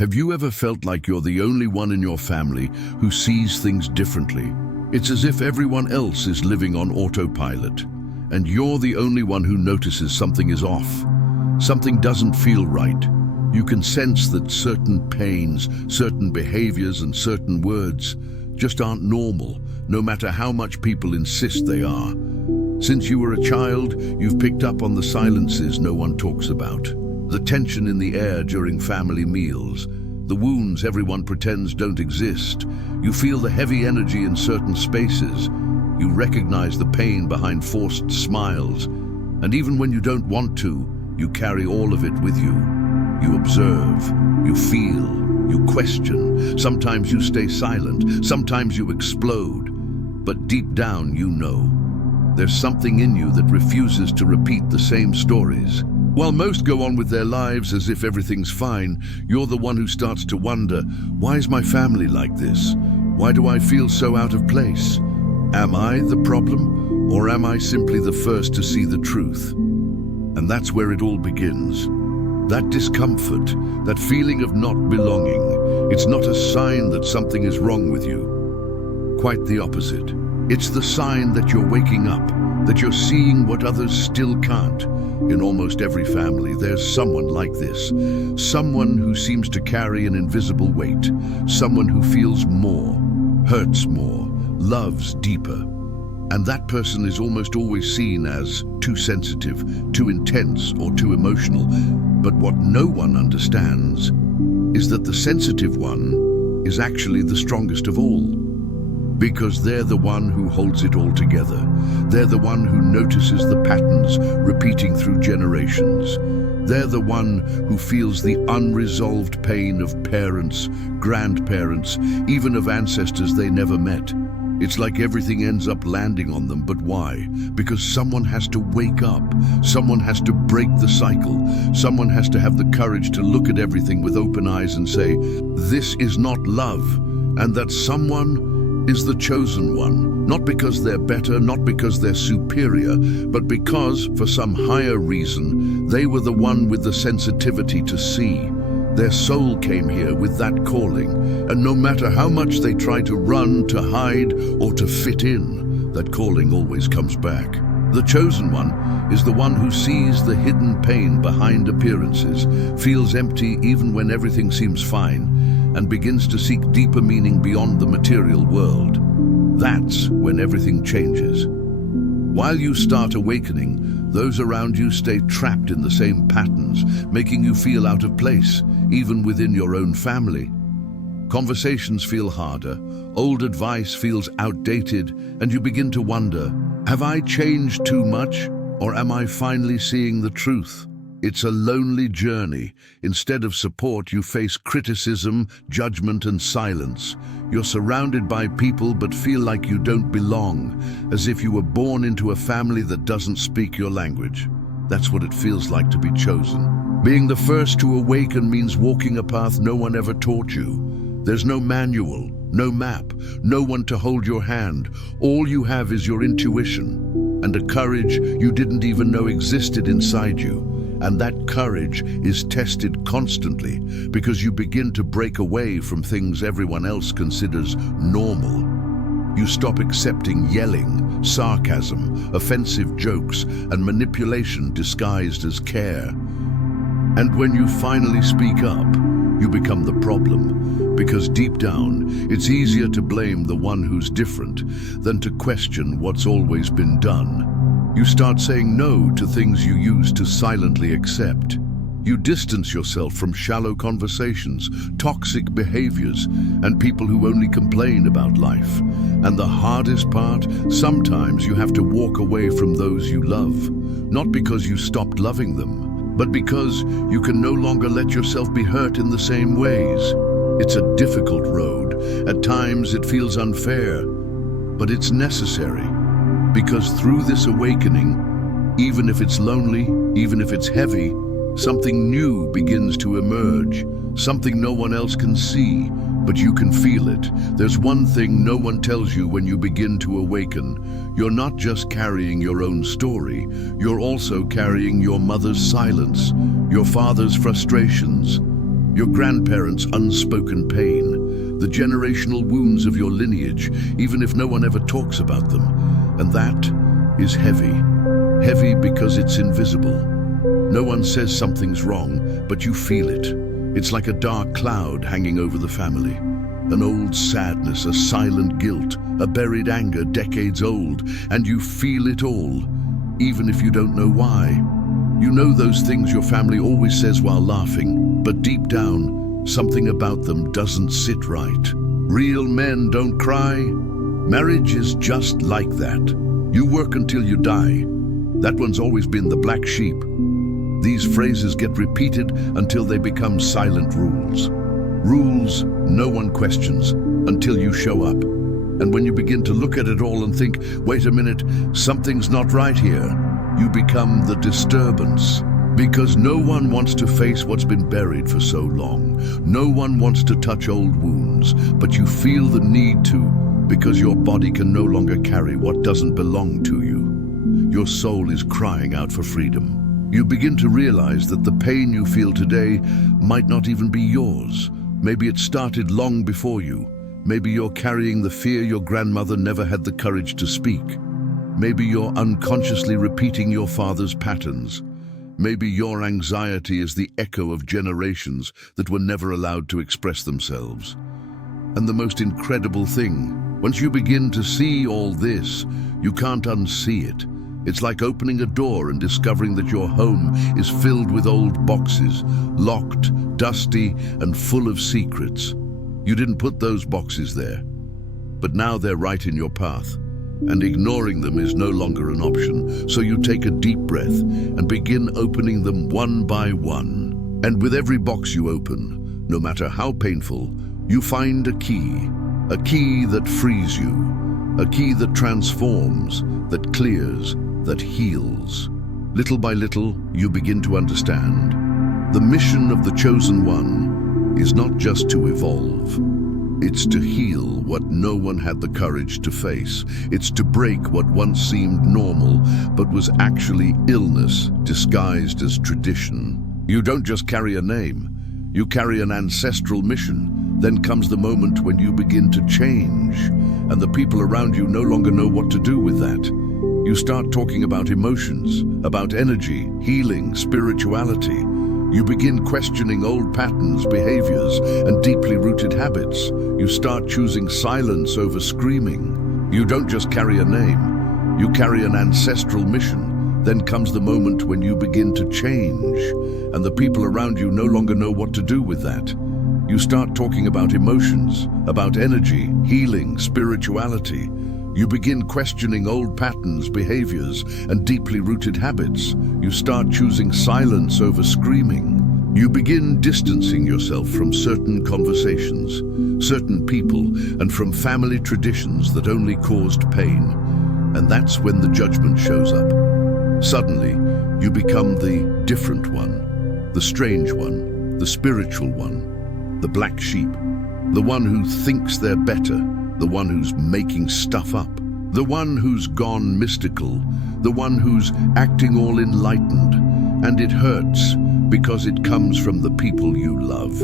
Have you ever felt like you're the only one in your family who sees things differently? It's as if everyone else is living on autopilot, and you're the only one who notices something is off. Something doesn't feel right. You can sense that certain pains, certain behaviors, and certain words just aren't normal, no matter how much people insist they are. Since you were a child, you've picked up on the silences no one talks about. The tension in the air during family meals, the wounds everyone pretends don't exist. You feel the heavy energy in certain spaces. You recognize the pain behind forced smiles. And even when you don't want to, you carry all of it with you. You observe, you feel, you question. Sometimes you stay silent, sometimes you explode. But deep down, you know. There's something in you that refuses to repeat the same stories. While most go on with their lives as if everything's fine, you're the one who starts to wonder, why is my family like this? Why do I feel so out of place? Am I the problem, or am I simply the first to see the truth? And that's where it all begins. That discomfort, that feeling of not belonging, it's not a sign that something is wrong with you. Quite the opposite. It's the sign that you're waking up, that you're seeing what others still can't. In almost every family, there's someone like this. Someone who seems to carry an invisible weight. Someone who feels more, hurts more, loves deeper. And that person is almost always seen as too sensitive, too intense, or too emotional. But what no one understands is that the sensitive one is actually the strongest of all. Because they're the one who holds it all together. They're the one who notices the patterns repeating through generations. They're the one who feels the unresolved pain of parents, grandparents, even of ancestors they never met. It's like everything ends up landing on them, but why? Because someone has to wake up. Someone has to break the cycle. Someone has to have the courage to look at everything with open eyes and say, this is not love. And that someone is the chosen one, not because they're better, not because they're superior, but because, for some higher reason, they were the one with the sensitivity to see. Their soul came here with that calling, and no matter how much they try to run, to hide, or to fit in, that calling always comes back. The chosen one is the one who sees the hidden pain behind appearances, feels empty even when everything seems fine, and begins to seek deeper meaning beyond the material world. That's when everything changes. While you start awakening, those around you stay trapped in the same patterns, making you feel out of place, even within your own family. Conversations feel harder, old advice feels outdated, and you begin to wonder, have I changed too much, or am I finally seeing the truth? It's a lonely journey. Instead of support, you face criticism, judgment, and silence. You're surrounded by people but feel like you don't belong, as if you were born into a family that doesn't speak your language. That's what it feels like to be chosen. Being the first to awaken means walking a path no one ever taught you. There's no manual, no map, no one to hold your hand. All you have is your intuition and a courage you didn't even know existed inside you. And that courage is tested constantly because you begin to break away from things everyone else considers normal. You stop accepting yelling, sarcasm, offensive jokes, and manipulation disguised as care. And when you finally speak up, you become the problem, because deep down, it's easier to blame the one who's different than to question what's always been done. You start saying no to things you used to silently accept. You distance yourself from shallow conversations, toxic behaviors, and people who only complain about life. And the hardest part, sometimes you have to walk away from those you love, not because you stopped loving them, but because you can no longer let yourself be hurt in the same ways. It's a difficult road. At times it feels unfair, but it's necessary. Because through this awakening, even if it's lonely, even if it's heavy, something new begins to emerge, something no one else can see, but you can feel it. There's one thing no one tells you when you begin to awaken. You're not just carrying your own story, you're also carrying your mother's silence, your father's frustrations, Your grandparents' unspoken pain, the generational wounds of your lineage, even if no one ever talks about them. And that is heavy. Heavy because it's invisible. No one says something's wrong, but you feel it. It's like a dark cloud hanging over the family. An old sadness, a silent guilt, a buried anger decades old, and you feel it all, even if you don't know why. You know those things your family always says while laughing, but deep down, something about them doesn't sit right. Real men don't cry. Marriage is just like that. You work until you die. That one's always been the black sheep. These phrases get repeated until they become silent rules. Rules no one questions until you show up. And when you begin to look at it all and think, wait a minute, something's not right here, you become the disturbance. Because no one wants to face what's been buried for so long. No one wants to touch old wounds, but you feel the need to, because your body can no longer carry what doesn't belong to you. Your soul is crying out for freedom. You begin to realize that the pain you feel today might not even be yours. Maybe it started long before you. Maybe you're carrying the fear your grandmother never had the courage to speak. Maybe you're unconsciously repeating your father's patterns. Maybe your anxiety is the echo of generations that were never allowed to express themselves. And the most incredible thing, once you begin to see all this, you can't unsee it. It's like opening a door and discovering that your home is filled with old boxes, locked, dusty, and full of secrets. You didn't put those boxes there, but now they're right in your path, and ignoring them is no longer an option. So you take a deep breath and begin opening them one by one. And with every box you open, no matter how painful, you find a key that frees you, a key that transforms, that clears, that heals. Little by little, you begin to understand. The mission of the chosen one is not just to evolve. It's to heal what no one had the courage to face. It's to break what once seemed normal, but was actually illness disguised as tradition. You don't just carry a name, you carry an ancestral mission. Then comes the moment when you begin to change, and the people around you no longer know what to do with that. You start talking about emotions, about energy, healing, spirituality. You begin questioning old patterns, behaviors, and deeply rooted habits. You start choosing silence over screaming. You don't just carry a name, you carry an ancestral mission. Then comes the moment when you begin to change, and the people around you no longer know what to do with that. You start talking about emotions, about energy, healing, spirituality. You begin questioning old patterns, behaviors, and deeply rooted habits. You start choosing silence over screaming. You begin distancing yourself from certain conversations, certain people, and from family traditions that only caused pain. And that's when the judgment shows up. Suddenly, you become the different one, the strange one, the spiritual one, the black sheep, the one who thinks they're better, the one who's making stuff up, the one who's gone mystical, the one who's acting all enlightened. And it hurts because it comes from the people you love,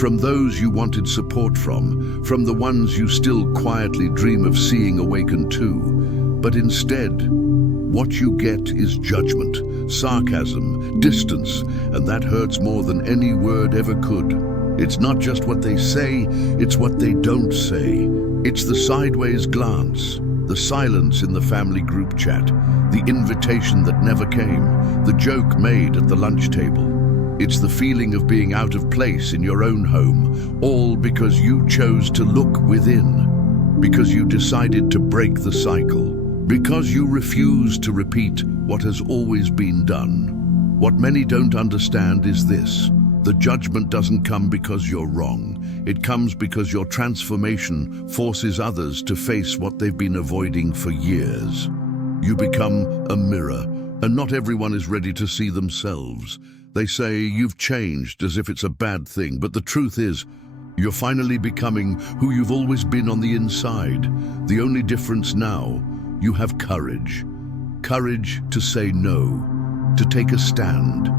from those you wanted support from the ones you still quietly dream of seeing awaken too. But instead, what you get is judgment, sarcasm, distance, and that hurts more than any word ever could. It's not just what they say, it's what they don't say. It's the sideways glance, the silence in the family group chat, the invitation that never came, the joke made at the lunch table. It's the feeling of being out of place in your own home, all because you chose to look within, because you decided to break the cycle, because you refused to repeat what has always been done. What many don't understand is this. The judgment doesn't come because you're wrong. It comes because your transformation forces others to face what they've been avoiding for years. You become a mirror, and not everyone is ready to see themselves. They say you've changed as if it's a bad thing, but the truth is, you're finally becoming who you've always been on the inside. The only difference now, you have courage. Courage to say no, to take a stand,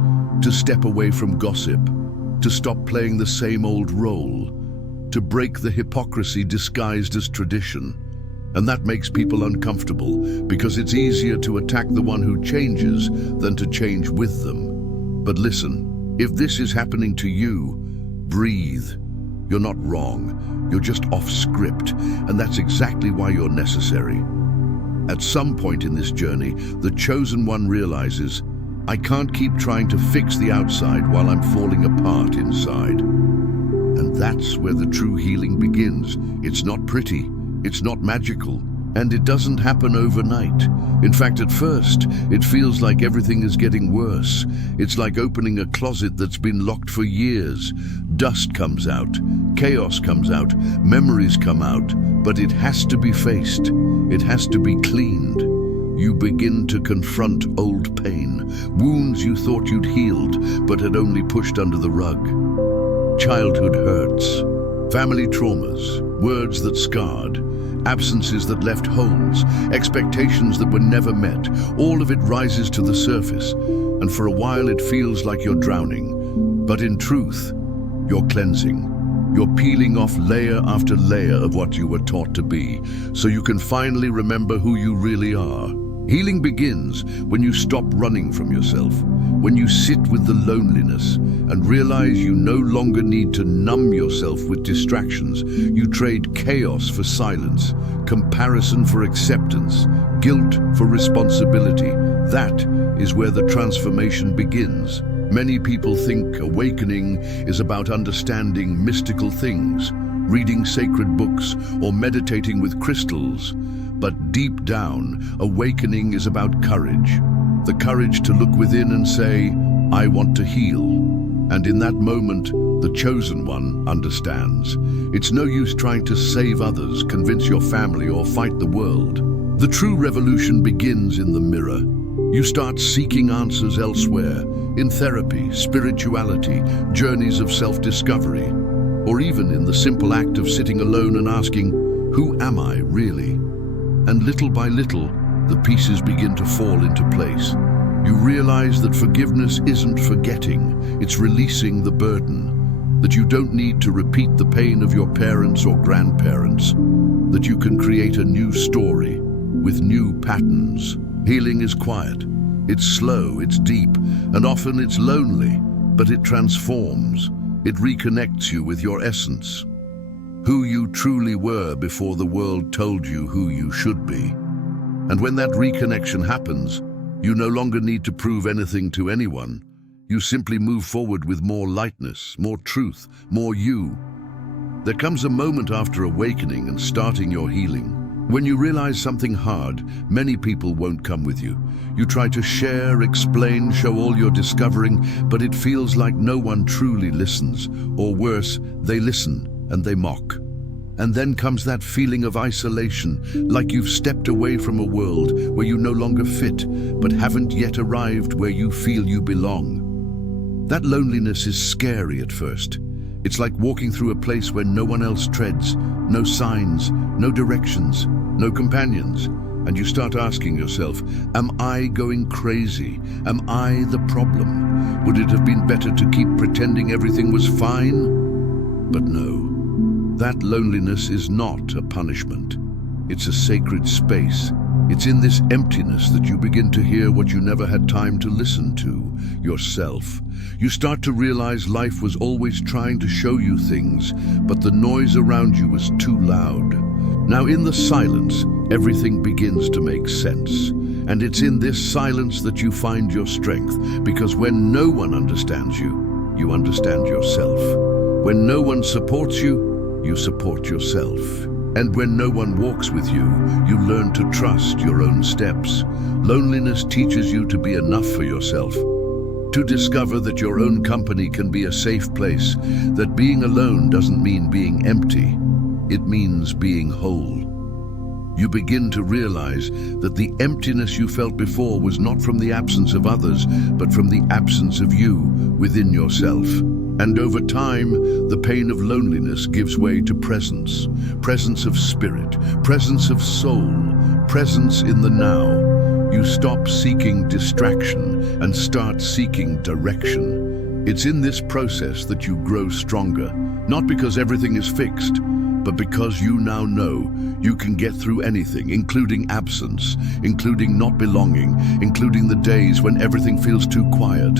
to step away from gossip, to stop playing the same old role, to break the hypocrisy disguised as tradition. And that makes people uncomfortable because it's easier to attack the one who changes than to change with them. But listen, if this is happening to you, breathe. You're not wrong. You're just off script, and that's exactly why you're necessary. At some point in this journey, the chosen one realizes, I can't keep trying to fix the outside while I'm falling apart inside. And that's where the true healing begins. It's not pretty, it's not magical, and it doesn't happen overnight. In fact, at first, it feels like everything is getting worse. It's like opening a closet that's been locked for years. Dust comes out, chaos comes out, memories come out, but it has to be faced. It has to be cleaned. You begin to confront old pain, wounds you thought you'd healed, but had only pushed under the rug. Childhood hurts, family traumas, words that scarred, absences that left holes, expectations that were never met. All of it rises to the surface, and for a while it feels like you're drowning. But in truth, you're cleansing. You're peeling off layer after layer of what you were taught to be, so you can finally remember who you really are. Healing begins when you stop running from yourself, when you sit with the loneliness and realize you no longer need to numb yourself with distractions. You trade chaos for silence, comparison for acceptance, guilt for responsibility. That is where the transformation begins. Many people think awakening is about understanding mystical things, reading sacred books, or meditating with crystals. But deep down, awakening is about courage. The courage to look within and say, I want to heal. And in that moment, the chosen one understands. It's no use trying to save others, convince your family, or fight the world. The true revolution begins in the mirror. You start seeking answers elsewhere, in therapy, spirituality, journeys of self-discovery, or even in the simple act of sitting alone and asking, who am I really? And little by little, the pieces begin to fall into place. You realize that forgiveness isn't forgetting, it's releasing the burden. That you don't need to repeat the pain of your parents or grandparents. That you can create a new story with new patterns. Healing is quiet, it's slow, it's deep, and often it's lonely, but it transforms. It reconnects you with your essence. Who you truly were before the world told you who you should be. And when that reconnection happens, you no longer need to prove anything to anyone. You simply move forward with more lightness, more truth, more you. There comes a moment after awakening and starting your healing, when you realize something hard. Many people won't come with you. You try to share, explain, show all you're discovering, but it feels like no one truly listens. Or worse, they listen and they mock. And then comes that feeling of isolation, like you've stepped away from a world where you no longer fit, but haven't yet arrived where you feel you belong. That loneliness is scary at first. It's like walking through a place where no one else treads, no signs, no directions, no companions. And you start asking yourself, am I going crazy? Am I the problem? Would it have been better to keep pretending everything was fine? But no. That loneliness is not a punishment. It's a sacred space. It's in this emptiness that you begin to hear what you never had time to listen to, yourself. You start to realize life was always trying to show you things, but the noise around you was too loud. Now in the silence, everything begins to make sense. And it's in this silence that you find your strength, because when no one understands you, you understand yourself. When no one supports you, you support yourself. And when no one walks with you, you learn to trust your own steps. Loneliness teaches you to be enough for yourself, to discover that your own company can be a safe place, that being alone doesn't mean being empty, it means being whole. You begin to realize that the emptiness you felt before was not from the absence of others, but from the absence of you within yourself. And over time, the pain of loneliness gives way to presence. Presence of spirit, presence of soul, presence in the now. You stop seeking distraction and start seeking direction. It's in this process that you grow stronger, not because everything is fixed, but because you now know you can get through anything, including absence, including not belonging, including the days when everything feels too quiet.